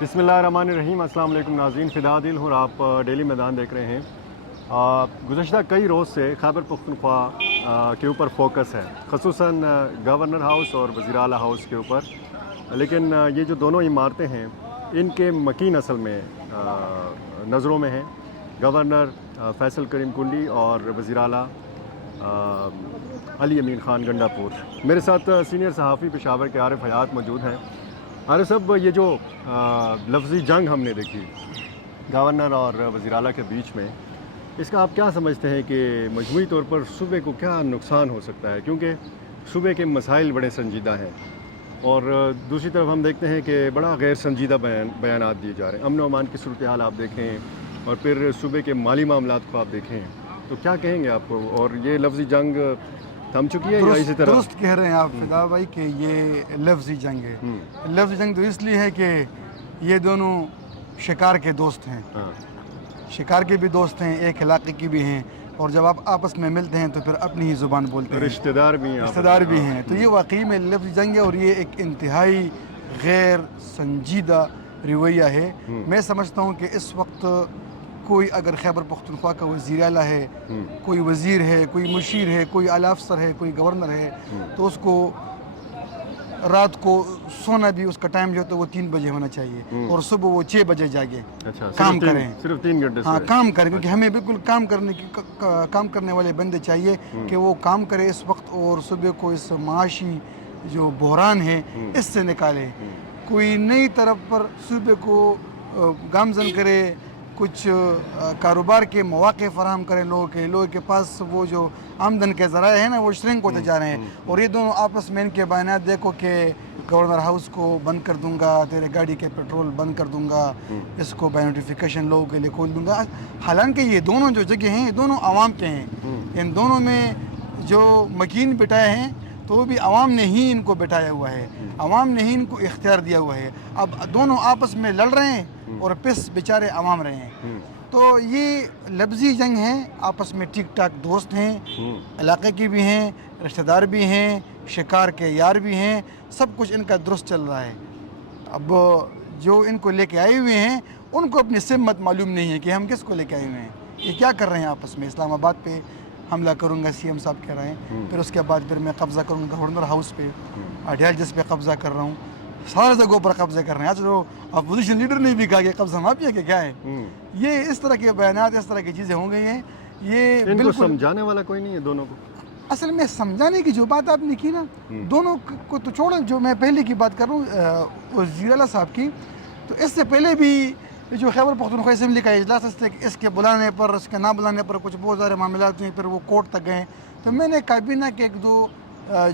بسم اللہ الرحمن الرحیم۔ السلام علیکم ناظرین، فدا دل ہوں اور آپ ڈیلی میدان دیکھ رہے ہیں۔ گزشتہ کئی روز سے خیبر پختونخوا کے اوپر فوکس ہے، خصوصاً گورنر ہاؤس اور وزیر اعلیٰ ہاؤس کے اوپر، لیکن یہ جو دونوں عمارتیں ہیں ان کے مکین اصل میں نظروں میں ہیں، گورنر فیصل کریم کنڈی اور وزیر اعلیٰ علی امین خان گنڈا پور۔ میرے ساتھ سینئر صحافی پشاور کے عارف حیات موجود ہیں۔ عارف صاحب، یہ جو لفظی جنگ ہم نے دیکھی گورنر اور وزیر اعلیٰ کے بیچ میں، اس کا آپ کیا سمجھتے ہیں کہ مجموعی طور پر صوبے کو کیا نقصان ہو سکتا ہے؟ کیونکہ صوبے کے مسائل بڑے سنجیدہ ہیں اور دوسری طرف ہم دیکھتے ہیں کہ بڑا غیر سنجیدہ بیانات دیے جا رہے ہیں۔ امن و امان کی صورتحال آپ دیکھیں اور پھر صوبے کے مالی معاملات کو آپ دیکھیں، تو کیا کہیں گے آپ کو؟ اور یہ لفظی جنگ تھم چکی ہے یا اسی طرح؟ درست کہہ رہے ہیں آپ فدا بھائی کہ یہ لفظی جنگ ہے۔ لفظی جنگ تو اس لیے ہے کہ یہ دونوں شکار کے دوست ہیں، شکار کے بھی دوست ہیں، ایک علاقے کی بھی ہیں، اور جب آپ آپس میں ملتے ہیں تو پھر اپنی ہی زبان بولتے ہیں، رشتہ دار بھی ہیں، رشتہ دار بھی ہیں۔ تو یہ واقعی میں لفظی جنگ ہے اور یہ ایک انتہائی غیر سنجیدہ رویہ ہے۔ میں سمجھتا ہوں کہ اس وقت کوئی اگر خیبر پختونخوا کا وزیر اعلیٰ ہے، کوئی وزیر ہے، کوئی مشیر ہے، کوئی اعلیٰ افسر ہے، کوئی گورنر ہے، تو اس کو رات کو سونا بھی اس کا ٹائم جو ہے تو وہ 3 بجے ہونا چاہیے اور صبح وہ 6 بجے جاگے کام کریں، صرف 3 گھنٹے سے؟ ہاں، کام کریں، کیونکہ ہمیں بالکل کام کرنے والے بندے چاہیے کہ وہ کام کرے اس وقت اور صبح کو اس معاشی جو بحران ہے اس سے نکالے، کوئی نئی طرف پر صوبے کو گامزن کرے، کچھ کاروبار کے مواقع فراہم کریں لوگوں کے پاس وہ جو آمدن کے ذرائع ہیں نا وہ شرنک ہوتے جا رہے ہیں۔ اور یہ دونوں آپس میں ان کے بیانات دیکھو کہ گورنر ہاؤس کو بند کر دوں گا، تیرے گاڑی کے پیٹرول بند کر دوں گا، اس کو بائی نوٹیفیکیشن لوگوں کے لیے کھول دوں گا۔ حالانکہ یہ دونوں جو جگہ ہیں یہ دونوں عوام کے ہیں، ان دونوں میں جو مکین بٹھائے ہیں تو وہ بھی عوام نے ہی ان کو بٹھایا ہوا ہے، عوام نے ہی ان کو اختیار دیا ہوا ہے۔ اب دونوں آپس میں لڑ رہے ہیں اور پس بیچارے عوام رہے ہیں۔ تو یہ لفظی جنگ ہے، آپس میں ٹھیک ٹاک دوست ہیں، علاقے کی بھی ہیں، رشتہ دار بھی ہیں، شکار کے یار بھی ہیں، سب کچھ ان کا درست چل رہا ہے۔ اب جو ان کو لے کے آئے ہوئے ہیں ان کو اپنی سمت معلوم نہیں ہے کہ ہم کس کو لے کے آئے ہوئے ہیں، یہ کیا کر رہے ہیں آپس میں۔ اسلام آباد پہ حملہ کروں گا سی ایم صاحب کہہ رہے ہیں، پھر اس کے بعد پھر میں قبضہ کروں گا گورنر ہاؤس پہ، اڈیال جس پہ قبضہ کر رہا ہوں، سارے جگہوں پر قبضے کر رہے ہیں۔ آج جو اپوزیشن لیڈر نے بھی کہا کہ قبضہ مافیا کہ کیا ہے، یہ اس طرح کے بیانات، اس طرح کی چیزیں ہو گئی ہیں۔ یہ ان کو بالکل سمجھانے والا کوئی نہیں ہے دونوں کو؟ اصل میں سمجھانے کی جو بات آپ نے کی نا، دونوں کو تو چھوڑو، جو میں پہلے کی بات کر رہا ہوں وزیر اعلیٰ صاحب کی، تو اس سے پہلے بھی جو خیبر پختونخوا اسمبلی کا اجلاس اس کے بلانے پر، اس کے نہ بلانے پر کچھ بہت سارے معاملات ہوئے، پھر وہ کورٹ تک گئے، تو میں نے کابینہ کے 1-2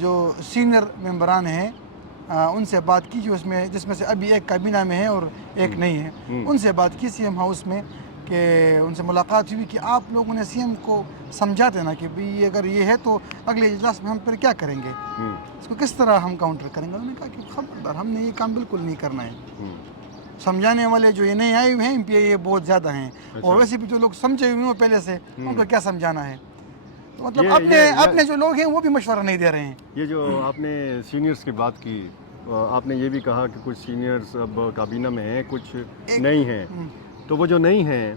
جو سینئر ممبران ہیں ان سے بات کی، جس میں سے ابھی ایک کابینہ میں ہے اور ایک نہیں ہے، ان سے بات کی سی ایم ہاؤس میں، کہ ان سے ملاقات ہوئی کہ آپ لوگوں نے سی ایم کو سمجھاتے نا کہ بھئی اگر یہ ہے تو اگلے اجلاس میں ہم پھر کیا کریں گے، اس کو کس طرح ہم کاؤنٹر کریں گے۔ انہوں نے کہا کہ خبردار، ہم نے یہ کام بالکل نہیں کرنا ہے۔ سمجھانے والے جو یہ نہیں آئے ہوئے ہیں ایم پی اے یہ بہت زیادہ ہیں، اور ویسے بھی جو لوگ سمجھے ہوئے ہیں پہلے سے ان کو کیا سمجھانا ہے، تو مطلب اپنے جو لوگ ہیں وہ بھی مشورہ نہیں دے رہے ہیں۔ یہ جو آپ نے سینئرز کی بات کی، آپ نے یہ بھی کہا کہ کچھ سینئرز اب کابینہ میں ہیں، کچھ نہیں ہیں، تو وہ جو نہیں ہیں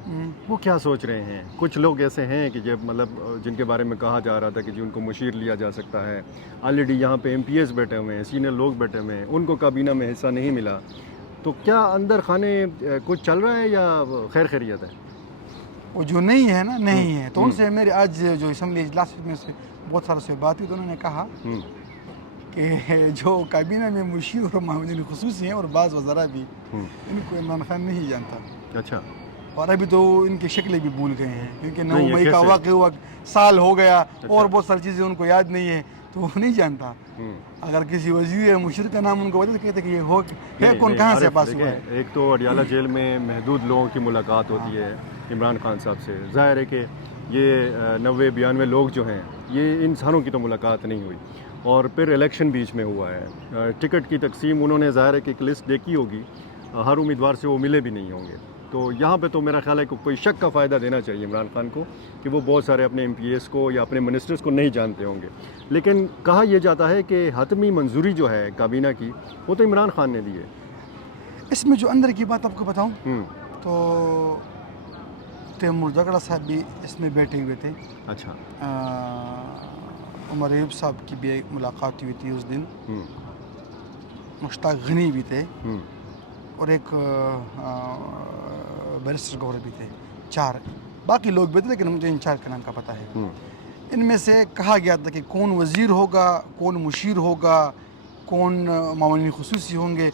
وہ کیا سوچ رہے ہیں؟ کچھ لوگ ایسے ہیں کہ جب مطلب جن کے بارے میں کہا جا رہا تھا کہ ان کو مشیر لیا جا سکتا ہے، آلریڈی یہاں پہ ایم پی ایس بیٹھے ہوئے ہیں، سینئر لوگ بیٹھے ہوئے ہیں، ان کو کابینہ میں حصہ نہیں ملا، تو کیا اندر خانے کچھ چل رہا ہے یا خیر خیریت ہے؟ وہ جو نہیں ہے نا، نہیں ہے، تو ان سے میرے آج جو اسمبلی اجلاس میں سے بہت سارے سے بات ہوئی، تو انہوں نے کہا کہ جو کابینہ میں مشیر اور معاونین خصوصی ہیں اور بعض وزراء بھی، ان کو عمران خان نہیں جانتا۔ اچھا، اور ابھی تو ان کی شکلیں بھی بھول گئے ہیں، کیونکہ 9 مئی کا واقعہ ہوا، سال ہو گیا اور بہت ساری چیزیں ان کو یاد نہیں ہے، تو وہ نہیں جانتا۔ اگر کسی وزیر یا مشیر کا نام ان کو بتا تو کہتے کہ یہ ہو کون، کہاں سے پاس ہوا ہے۔ ایک تو اڈیالہ جیل میں محدود لوگوں کی ملاقات ہوتی ہے عمران خان صاحب سے، ظاہر ہے کہ یہ 90-92 لوگ جو ہیں یہ انسانوں کی تو ملاقات نہیں ہوئی، اور پھر الیکشن بیچ میں ہوا ہے، ٹکٹ کی تقسیم انہوں نے ظاہر ہے کہ ایک لسٹ دیکھی ہوگی، ہر امیدوار سے وہ ملے بھی نہیں ہوں گے، تو یہاں پہ تو میرا خیال ہے کہ کوئی شک کا فائدہ دینا چاہیے عمران خان کو کہ وہ بہت سارے اپنے ایم پی ایس کو یا اپنے منسٹرز کو نہیں جانتے ہوں گے، لیکن کہا یہ جاتا ہے کہ حتمی منظوری جو ہے کابینہ کی وہ تو عمران خان نے دی ہے۔ اس میں جو اندر کی بات آپ کو بتاؤں ہوں، تو تیمور جگڑا صاحب بھی اس میں بیٹھے ہوئے تھے. اچھا. عمر ایوب صاحب کی بھی ملاقات ہوئی تھی اس دن. ہوں، مشتاق غنی بھی تھے ہوں، اور ایک بیرسٹر گور بھی تھے. 4 باقی لوگ بھی تھے لیکن مجھے ان 4 کا نام کا پتہ ہے. ہوں، ان میں سے کہا گیا تھا کہ کون وزیر ہوگا, کون مشیر ہوگا, کون معاون خصوصی ہوں گے,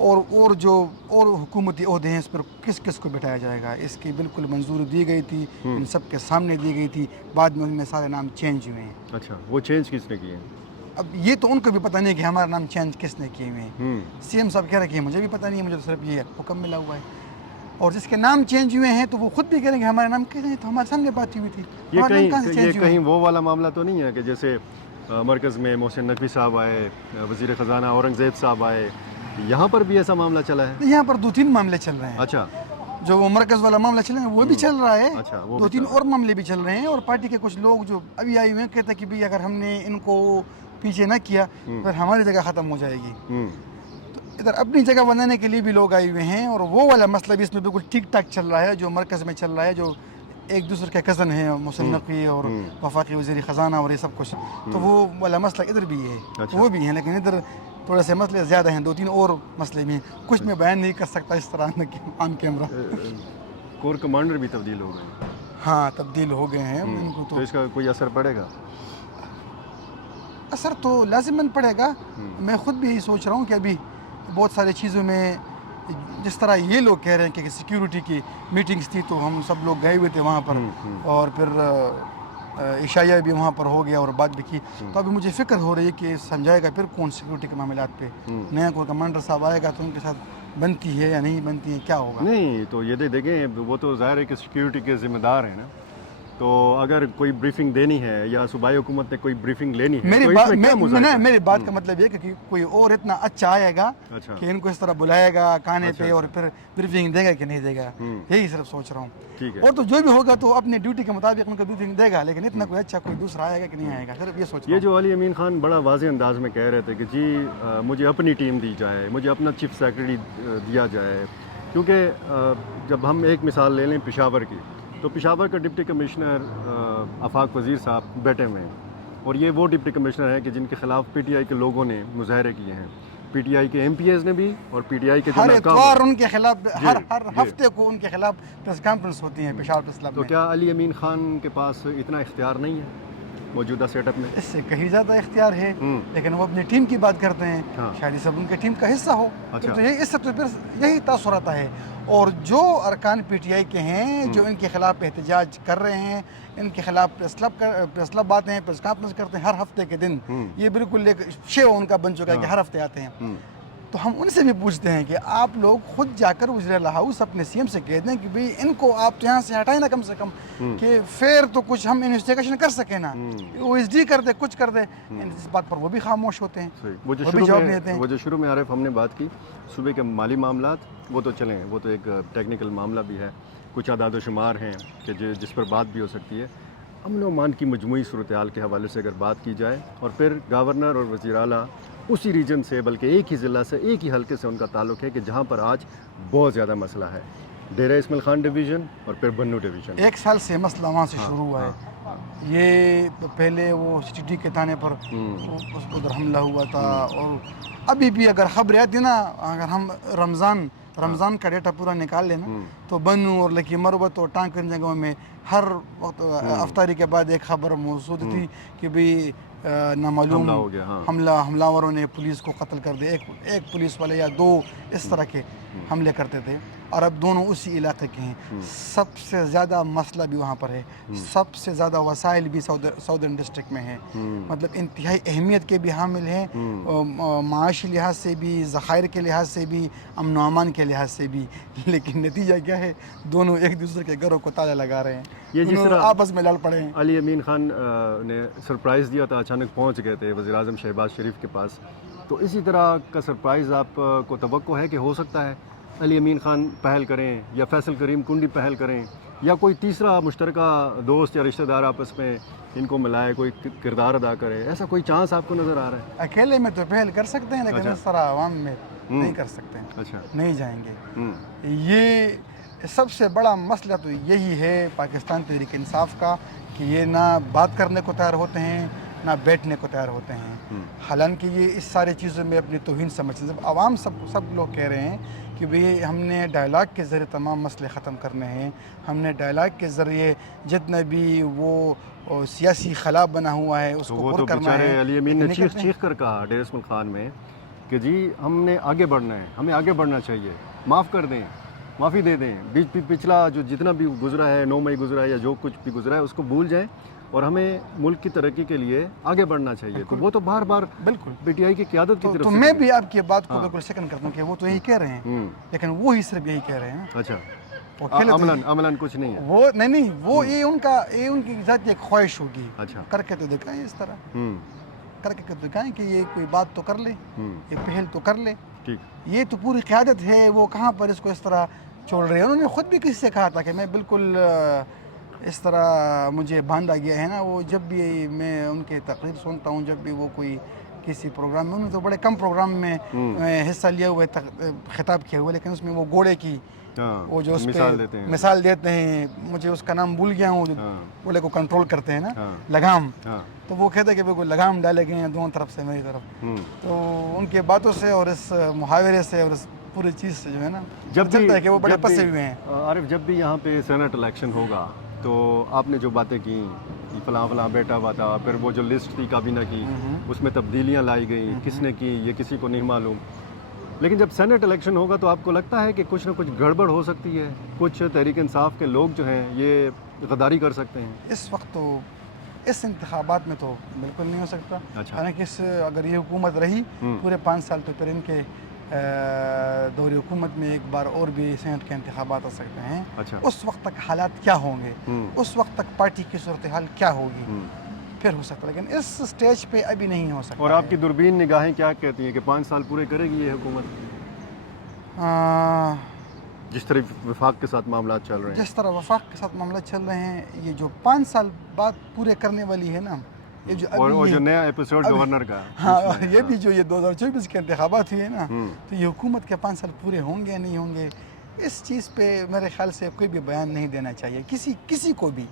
اور جو اور حکومتی عہدے ہیں اس پر کس کس کو بٹھایا جائے گا. اس کی بالکل منظوری دی گئی تھی, ان سب کے سامنے دی گئی تھی. بعد میں ان میں سارے نام چینج ہوئے ہیں. اچھا. وہ چینج کس نے کیے ہیں؟ اب یہ تو ان کو بھی پتہ نہیں کہ ہمارا نام چینج کس نے کیے ہوئے ہیں. ہوں، سی ایم صاحب کہہ رہے کہ مجھے بھی پتہ نہیں ہے, مجھے تو صرف یہ حکم ملا ہوا ہے. اور جس کے نام چینج ہوئے ہیں تو وہ خود بھی کہہ رہے ہیں کہ ہمارے نام کیسے, تو ہمارے سامنے بات ہوئی تھی. یہ ہمارے نام کہاں سے کہیں چینج یہ ہوئے کہیں ہیں؟ وہ والا معاملہ تو نہیں ہے کہ جیسے مرکز میں محسن نقوی صاحب آئے, وزیر خزانہ اورنگزیب صاحب آئے, یہاں پر بھی ایسا معاملہ چلا ہے؟ یہاں پر 2-3 معاملے چل رہے ہیں. اچھا. جو وہ مرکز والا معاملہ چل رہا ہے وہ بھی چل رہا ہے. اچھا, وہ بھی 2-3 اور معاملے بھی چل رہے ہیں. اور پارٹی کے کچھ لوگ جو ابھی آئے ہوئے ہیں کہتے ہیں کہ بھئی اگر ہم نے ان کو پیچھے نہ کیا پھر ہماری جگہ ختم ہو جائے گی. تو ادھر اپنی جگہ بنانے کے لیے بھی لوگ آئے ہوئے ہیں. اور وہ والا مسئلہ بھی اس میں بالکل ٹھیک ٹھاک چل رہا ہے جو مرکز میں چل رہا ہے, جو ایک دوسرے کے کزن ہیں, محسن نقوی اور وفاقی وزیر خزانہ اور یہ سب کچھ. تو وہ والا مسئلہ ادھر بھی ہے, وہ بھی ہیں, لیکن ادھر تھوڑے سے مسئلے زیادہ ہیں. 2-3 اور مسئلے بھی ہیں, کچھ میں بیان نہیں کر سکتا اس طرح آن کیمرہ. کور کمانڈر بھی تبدیل ہو گئے. ہاں تبدیل ہو گئے ہیں. ان کو تو اس کا کوئی اثر پڑے گا؟ اثر تو لازماً پڑے گا. میں خود بھی یہی سوچ رہا ہوں کہ ابھی بہت ساری چیزوں میں جس طرح یہ لوگ کہہ رہے ہیں کہ سیکیورٹی کی میٹنگز تھی تو ہم سب لوگ گئے ہوئے تھے وہاں پر, اور پھر عشائیہ بھی وہاں پر ہو گیا اور بات بھی کی. تو ابھی مجھے فکر ہو رہی ہے کہ سمجھائے گا پھر کون سیکیورٹی کے معاملات پہ. نیا کوئی کمانڈر صاحب آئے گا تو ان کے ساتھ بنتی ہے یا نہیں بنتی ہے, کیا ہوگا. نہیں تو یہ دیکھیں, وہ تو ظاہر ہے کہ سیکیورٹی کے ذمہ دار ہیں نا. تو اگر کوئی بریفنگ دینی ہے یا صوبائی حکومت نے کوئی بریفنگ لینی ہے میری بات کا مطلب یہ کہ کوئی اور اتنا اچھا آئے گا کہ ان کو اس طرح بلائے گا کانے پہ اور پھر بریفنگ دے گا کہ نہیں دے گا, یہی صرف سوچ رہا ہوں. اور تو جو بھی ہوگا تو اپنی ڈیوٹی کے مطابق ان کو بریفنگ دے گا, لیکن اتنا کوئی اچھا کوئی دوسرا آئے گا کہ نہیں آئے گا, صرف یہ سوچ رہا ہوں. یہ جو علی امین خان بڑا واضح انداز میں کہہ رہے تھے کہ جی مجھے اپنی ٹیم دی جائے, مجھے اپنا چیف سیکرٹری دیا جائے, کیونکہ جب ہم ایک مثال لے لیں پشاور کی, تو پشاور کا ڈپٹی کمشنر آفاق وزیر صاحب بیٹھے ہوئے ہیں, اور یہ وہ ڈپٹی کمشنر ہیں کہ جن کے خلاف پی ٹی آئی کے لوگوں نے مظاہرے کیے ہیں, پی ٹی آئی کے ایم پی ایز نے بھی, اور پی ٹی آئی کے ہر اتوار ان کے خلاف ہر ہفتے کو ان کے خلاف پریس کانفرنس ہوتی ہیں پشاور پریس کلب میں. تو کیا علی امین خان کے پاس اتنا اختیار نہیں ہے موجودہ سیٹ اپ میں؟ اس سے کہیں زیادہ اختیار ہے, لیکن وہ اپنی ٹیم کی بات کرتے ہیں. شاید یہ سب ان کے ٹیم کا حصہ ہو, تو اس سے تو پھر یہی تاثر آتا ہے. اور جو ارکان پی ٹی آئی کے ہیں جو ان کے خلاف احتجاج کر رہے ہیں, ان کے خلاف پریس کلب آتے ہیں, پریس کانفرنس کرتے ہیں ہر ہفتے کے دن, یہ بالکل ایک شیو ان کا بن چکا ہے کہ ہر ہفتے آتے ہیں. تو ہم ان سے بھی پوچھتے ہیں کہ آپ لوگ خود جا کر وزیر اعلیٰ ہاؤس اپنے سی ایم سے کہہ دیں کہ بھئی ان کو آپ تو یہاں سے ہٹائیں نا کم سے کم, کہ فیر تو کچھ ہم انویسٹیگیشن کر سکیں نا, او ایس ڈی کر دے, کچھ کر دے. اس بات پر وہ بھی خاموش ہوتے ہیں, وہ جو شروع میں عارف ہم نے بات کی صوبے کے مالی معاملات, وہ تو چلیں, وہ تو ایک ٹیکنیکل معاملہ بھی ہے, کچھ اعداد و شمار ہیں کہ جس پر بات بھی ہو سکتی ہے. امن و امان کی مجموعی صورتحال کے حوالے سے اگر بات کی جائے, اور پھر گورنر اور وزیر اعلیٰ اسی ریجن سے, بلکہ ایک ہی ضلع سے, ایک ہی حلقے سے ان کا تعلق ہے کہ جہاں پر آج بہت زیادہ مسئلہ ہے, ڈیرہ اسماعیل خان ڈویژن اور پھر بنو ڈویژن. 1 سال سے مسئلہ وہاں سے شروع ہوا ہے. یہ پہلے وہ سی ٹی کے تھانے پر ادھر حملہ ہوا تھا, اور ابھی بھی اگر خبر آتی نا, اگر ہم رمضان کا ڈیٹا پورا نکال لینا تو بنو اور لکی مربت اور ٹانکن جگہوں میں ہر وقت افطاری کے بعد ایک خبر موجود تھی کہ بھئی نامعلوم حملہ نے پولیس کو قتل کر دیا. ایک پولیس والے یا 2 اس طرح کے حملے کرتے تھے, اور اب دونوں اسی علاقے کے ہیں. سب سے زیادہ مسئلہ بھی وہاں پر ہے, سب سے زیادہ وسائل بھی ساؤدرن ڈسٹرکٹ میں ہیں, مطلب انتہائی اہمیت کے بھی حامل ہیں, معاشی لحاظ سے بھی, ذخائر کے لحاظ سے بھی, امن و امان کے لحاظ سے بھی. لیکن نتیجہ کیا ہے, دونوں ایک دوسرے کے گھروں کو تالا لگا رہے ہیں, یہ جس طرح آپس میں لڑ پڑے ہیں. علی امین خان نے سرپرائز دیا تھا, اچانک پہنچ گئے تھے وزیر اعظم شہباز شریف کے پاس, تو اسی طرح کا سرپرائز آپ کو توقع ہے کہ ہو سکتا ہے علی امین خان پہل کریں, یا فیصل کریم کنڈی پہل کریں, یا کوئی تیسرا مشترکہ دوست یا رشتہ دار آپس میں ان کو ملائے, کوئی کردار ادا کرے؟ ایسا کوئی چانس آپ کو نظر آ رہا ہے؟ اکیلے میں تو پہل کر سکتے ہیں, لیکن اس طرح عوام میں نہیں کر سکتے ہیں، اچھا نہیں جائیں گے. ہوں یہ سب سے بڑا مسئلہ تو یہی ہے پاکستان تحریک انصاف کا کہ یہ نہ بات کرنے کو تیار ہوتے ہیں نہ بیٹھنے کو تیار ہوتے ہیں. حالانکہ یہ اس ساری چیزوں میں اپنی توہین سمجھتے ہیں. عوام سب لوگ کہہ رہے ہیں کہ بھئی ہم نے ڈائلاگ کے ذریعے تمام مسئلے ختم کرنے ہیں، ہم نے ڈائلاگ کے ذریعے جتنا بھی وہ سیاسی خلا بنا ہوا ہے اس تو کو وہ پر تو کرنا بیچارے ہے. علی امین نے لیکن چیخ نہیں چیخ کر کہا ڈیر اسماعیل خان میں کہ جی ہم نے آگے بڑھنا ہے، ہمیں آگے بڑھنا چاہیے، معاف کر دیں، معافی دے دیں، پچھلا جو جتنا بھی گزرا ہے 9 مئی گزرا ہے یا جو کچھ بھی گزرا ہے اس کو بھول جائیں اور ہمیں ملک کی ترقی کے لیے آگے بڑھنا چاہیے. تو وہ تو بار بار بالکل. پی ٹی آئی کی قیادت کی طرف تو سے میں بھی آپ کی بات کو بالکل سیکنڈ کرتا ہوں کہ وہ تو یہی کہہ رہے ہیں، ہوں لیکن وہی صرف یہی کہہ رہے ہیں. اچھا وہ کھیلے تو عملاً کچھ نہیں ہے. وہ نہیں وہ یہ ان کی ذاتی ایک خواہش ہوگی. اچھا کر کے تو دکھائیں اس طرح، ہوں کر کے دکھائیں کہ یہ کوئی بات تو کر لے، یہ پہل تو کر لے. ٹھیک. یہ تو پوری قیادت ہے، وہ کہاں پر اس کو اس طرح چھوڑ رہے ہیں. انہوں نے خود بھی کسی سے کہا تھا کہ میں بالکل اس طرح مجھے باندھا گیا ہے نا. وہ جب بھی میں ان کے تقریر سنتا ہوں، جب بھی وہ کوئی کسی پروگرام میں، انہوں نے تو بڑے کم پروگرام میں حصہ لیا ہوا ہے، خطاب کیا ہوا ہے، لیکن اس میں وہ گھوڑے کی وہ جو اس پہ مثال دیتے ہیں، مجھے اس کا نام بھول گیا ہوں، جو گھوڑے کو کنٹرول کرتے ہیں نا، لگام. تو وہ کہتے ہیں کہ بالکل لگام ڈالے گئے ہیں دونوں طرف سے میری طرف. تو ان کے باتوں سے اور اس محاورے سے اور اس پوری چیز سے جو ہے نا چلتا ہے کہ وہ بڑے پسے ہوئے ہیں. عارف جب بھی یہاں پہ سینٹ الیکشن ہوگا تو آپ نے جو باتیں کی فلاں فلاں بیٹا ہوا تھا، پھر وہ جو لسٹ تھی کابینہ کی اس میں تبدیلیاں لائی گئیں، کس نے کی یہ کسی کو نہیں معلوم. لیکن جب سینٹ الیکشن ہوگا تو آپ کو لگتا ہے کہ کچھ نہ کچھ گڑبڑ ہو سکتی ہے، کچھ تحریک انصاف کے لوگ جو ہیں یہ غداری کر سکتے ہیں؟ اس وقت تو اس انتخابات میں تو بالکل نہیں ہو سکتا. حالانکہ اگر یہ حکومت رہی پورے 5 سال تو پھر ان کے دور حکومت میں ایک بار اور بھی سینٹ کے انتخابات آ سکتے ہیں. اس وقت تک حالات کیا ہوں گے، اس وقت تک پارٹی کی صورتحال کیا ہوگی، پھر ہو سکتا ہے. لیکن اس سٹیج پہ ابھی نہیں ہو سکتا. اور آپ کی دوربین نگاہیں کیا کہتی ہیں کہ 5 سال پورے کرے گی یہ حکومت جس طرح وفاق کے ساتھ معاملات چل رہے ہیں؟ جس طرح وفاق کے ساتھ معاملات چل رہے ہیں، یہ جو 5 سال بعد پورے کرنے والی ہے نا، یہ جو نیا ایپیسوڈ گورنر کا، ہاں یہ بھی جو یہ 2024 کے انتخابات ہوئے نا، تو یہ حکومت کے 5 سال پورے ہوں گے یا نہیں ہوں گے، اس چیز پہ میرے خیال سے کوئی بھی بیان نہیں دینا چاہیے کسی کو بھی.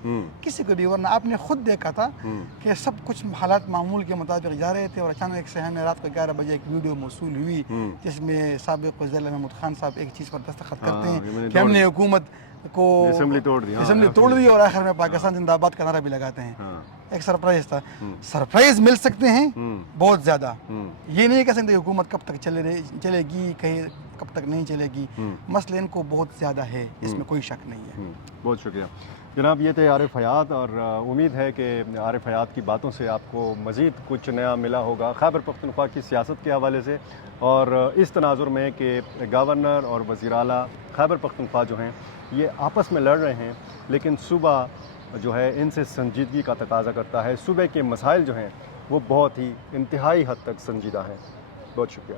ورنہ آپ نے خود دیکھا تھا کہ سب کچھ حالات معمول کے مطابق جا رہے تھے اور اچانک سے ہمیں رات کو 11 بجے ایک ویڈیو موصول ہوئی جس میں سابق وزیر محمود خان صاحب ایک چیز پر دستخط کرتے ہیں کہ ہم نے حکومت کو اسمبلی توڑ دی اور آخر میں پاکستان زندہ آباد کا نعرہ بھی لگاتے ہیں. ایک سرپرائز تھا. سرپرائز مل سکتے ہیں بہت زیادہ. یہ نہیں کہہ سکتے حکومت کب تک چلے گی، کب تک نہیں چلے گی. مسئلہ ان کو بہت زیادہ ہے، اس میں کوئی شک نہیں ہے. بہت شکریہ جناب. یہ تھے عارف حیات، اور امید ہے کہ عارف حیات کی باتوں سے آپ کو مزید کچھ نیا ملا ہوگا خیبر پختونخوا کی سیاست کے حوالے سے، اور اس تناظر میں کہ گورنر اور وزیر اعلیٰ خیبر پختونخوا جو ہیں یہ آپس میں لڑ رہے ہیں، لیکن صوبہ جو ہے ان سے سنجیدگی کا تقاضا کرتا ہے. صوبے کے مسائل جو ہیں وہ بہت ہی انتہائی حد تک سنجیدہ ہیں. بہت شکریہ.